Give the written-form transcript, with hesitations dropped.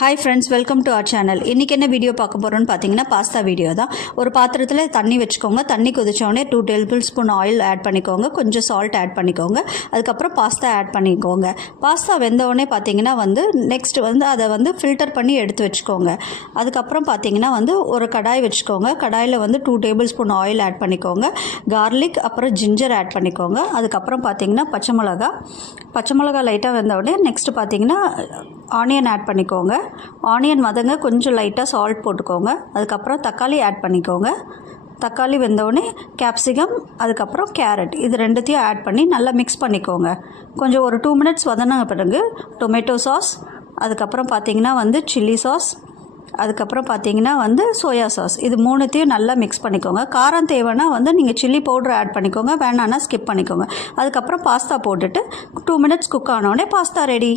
Hi friends, welcome to our channel. இன்னைக்கு என்ன video பார்க்க போறோம்னு பாத்தீங்கன்னா பாஸ்தா வீடியோ தான். ஒரு பாத்திரத்துல தண்ணி வெச்சுக்கோங்க. தண்ணி கொதிச்ச உடனே 2 tablespoon ஆயில் ஆட் பண்ணிக்கோங்க. கொஞ்சம் salt ஆட் பண்ணிக்கோங்க. அதுக்கு அப்புறம் பாஸ்தா ஆட் பண்ணிக்கோங்க. பாஸ்தா வெந்த உடனே பாத்தீங்கன்னா நெக்ஸ்ட் அத ஃபில்டர் பண்ணி எடுத்து வெச்சுக்கோங்க. அதுக்கு அப்புறம் பாத்தீங்கன்னா ஒரு கடாய் வெச்சுக்கோங்க. கடாயில 2 tablespoon ஆயில் ஆட் பண்ணிக்கோங்க. garlic அப்புறம் ginger ஆட் பண்ணிக்கோங்க. அதுக்கு அப்புறம் பாத்தீங்கன்னா பச்சை மிளகாய் லைட்டா வெந்த உடனே நெக்ஸ்ட் பாத்தீங்கன்னா ஆனியன் ஆட் பண்ணிக்கோங்க. ஆனியன் வதங்க கொஞ்சம் லைட்டாக சால்ட் போட்டுக்கோங்க. அதுக்கப்புறம் தக்காளி ஆட் பண்ணிக்கோங்க. தக்காளி வெந்தவுடனே கேப்சிகம் அதுக்கப்புறம் கேரட் இது ரெண்டுத்தையும் ஆட் பண்ணி நல்லா மிக்ஸ் பண்ணிக்கோங்க. கொஞ்சம் ஒரு 2 minutes வதங்கின பிறகு டொமேட்டோ சாஸ், அதுக்கப்புறம் பார்த்தீங்கன்னா சில்லி சாஸ், அதுக்கப்புறம் பார்த்தீங்கன்னா சோயா சாஸ் இது மூணுத்தையும் நல்லா மிக்ஸ் பண்ணிக்கோங்க. காரம் தேவைன்னா நீங்கள் சில்லி பவுடர் ஆட் பண்ணிக்கோங்க, வேணான்னா ஸ்கிப் பண்ணிக்கோங்க. அதுக்கப்புறம் பாஸ்தா போட்டுட்டு 2 minutes குக் ஆனோடனே பாஸ்தா ரெடி.